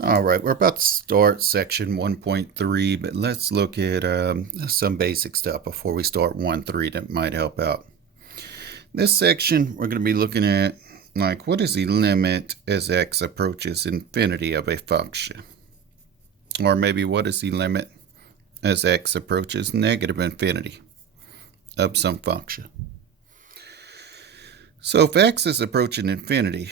All right, we're about to start section 1.3, but let's look at some basic stuff before we start 1.3 that might help out. This section, we're going to be looking at, like, what is the limit as x approaches infinity of a function? Or maybe what is the limit as x approaches negative infinity of some function? So if x is approaching infinity,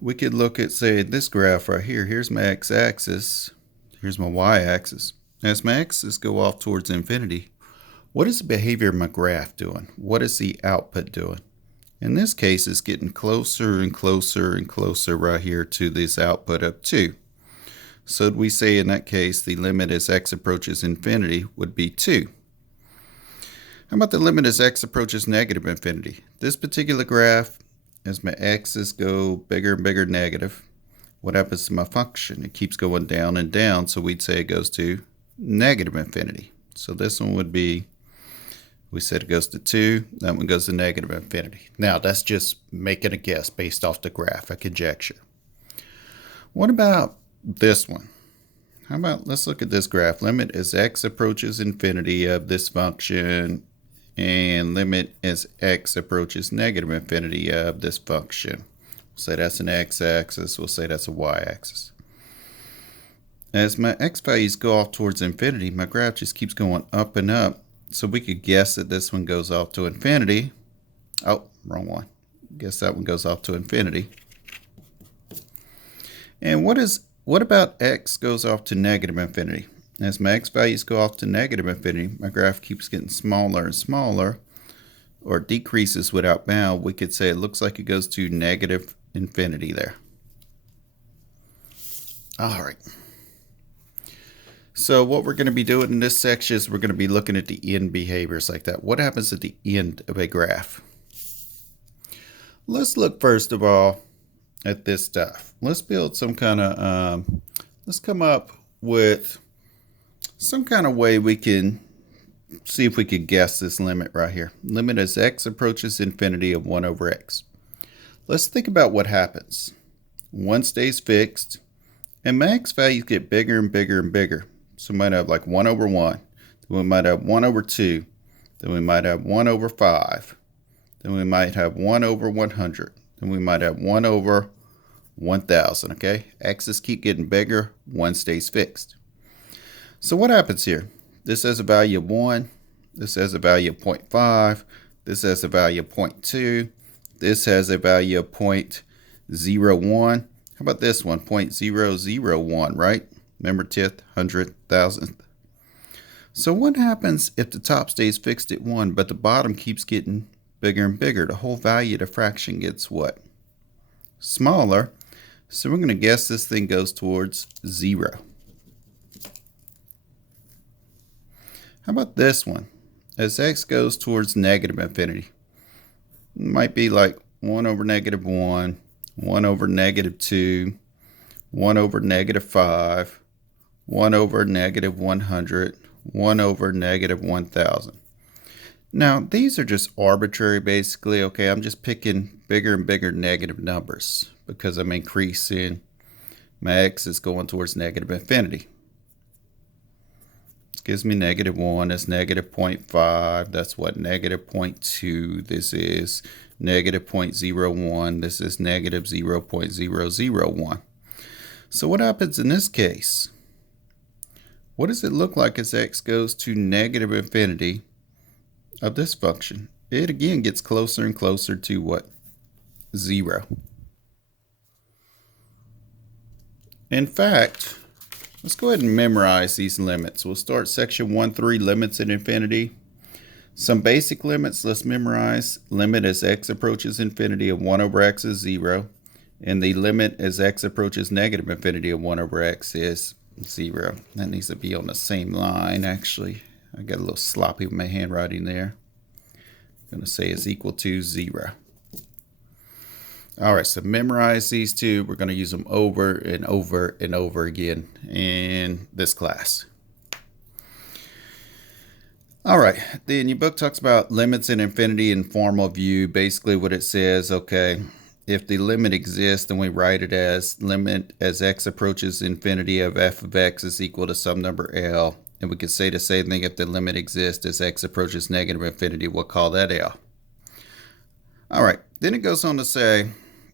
we could look at, say, this graph right here. Here's my x-axis. Here's my y-axis. As my x's go off towards infinity, what is the behavior of my graph doing? What is the output doing? In this case, it's getting closer and closer and closer right here to this output of 2. So we say in that case, the limit as x approaches infinity would be 2. How about the limit as x approaches negative infinity? This particular graph, as my x's go bigger and bigger negative, what happens to my function? It keeps going down and down, so we'd say it goes to negative infinity. So this one would be, we said it goes to 2, that one goes to negative infinity. Now, that's just making a guess based off the graph, a conjecture. What about this one? How about, let's look at this graph. Limit as x approaches infinity of this function, and limit as x approaches negative infinity of this function. We'll say that's an x-axis. We'll say that's a y-axis. As my x values go off towards infinity, my graph just keeps going up and up. So we could guess that this one goes off to infinity. Oh, wrong one. Guess that one goes off to infinity. And what about x goes off to negative infinity? As my x values go off to negative infinity, my graph keeps getting smaller and smaller, or decreases without bound. We could say it looks like it goes to negative infinity there. All right. So what we're going to be doing in this section is we're going to be looking at the end behaviors like that. What happens at the end of a graph? Let's look first of all at this stuff. Let's build some kind of, let's come up with some kind of way we can see if we could guess this limit right here. Limit as x approaches infinity of 1 over x. Let's think about what happens. 1 stays fixed, and my x values get bigger and bigger and bigger. So we might have like 1 over 1. Then we might have 1 over 2. Then we might have 1 over 5. Then we might have 1 over 100. Then we might have 1 over 1,000, okay? X's keep getting bigger, 1 stays fixed. So what happens here? This has a value of 1. This has a value of 0.5. This has a value of 0.2. This has a value of 0.01. How about this one? 0.001, right? Remember, 10th, 100th, 1000th. So what happens if the top stays fixed at 1, but the bottom keeps getting bigger and bigger? The whole value of the fraction gets what? Smaller. So we're going to guess this thing goes towards 0. How about this one? As x goes towards negative infinity, it might be like 1 over negative 1, 1 over negative 2, 1 over negative 5, 1 over negative 100, 1 over negative 1,000. Now, these are just arbitrary, basically. Okay, I'm just picking bigger and bigger negative numbers because I'm increasing. My x is going towards negative infinity. Gives me negative 1. That's negative 0.5. That's what negative 0.2 this is. Negative 0.01. This is negative 0.001. So what happens in this case? What does it look like as x goes to negative infinity of this function? It again gets closer and closer to what? 0. In fact, let's go ahead and memorize these limits. We'll start section 1.3, limits at infinity. Some basic limits, let's memorize. Limit as x approaches infinity of 1 over x is 0. And the limit as x approaches negative infinity of 1 over x is 0. That needs to be on the same line, actually. I got a little sloppy with my handwriting there. I'm going to say is equal to 0. All right, so memorize these two. We're going to use them over and over and over again in this class. All right, then your book talks about limits in infinity in formal view. Basically what it says, okay, if the limit exists, then we write it as limit as x approaches infinity of f of x is equal to some number L. And we could say the same thing if the limit exists as x approaches negative infinity. We'll call that L. All right, then it goes on to say,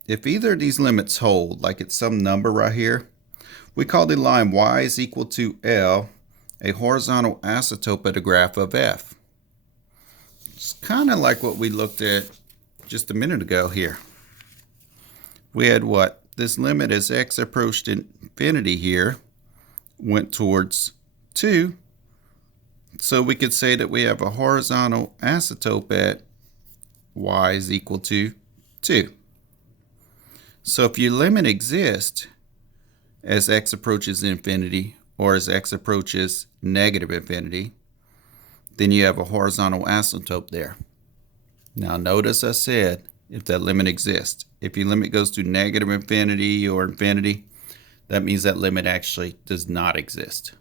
if either of these limits hold, like it's some number right here, we call the line y is equal to L a horizontal asymptote of the graph of f. It's kind of like what we looked at just a minute ago here. We had what? This limit as x approached infinity here went towards 2. So we could say that we have a horizontal asymptote at y is equal to 2. So if your limit exists as x approaches infinity or as x approaches negative infinity, then you have a horizontal asymptote there. Now notice I said if that limit exists. If your limit goes to negative infinity or infinity, that means that limit actually does not exist.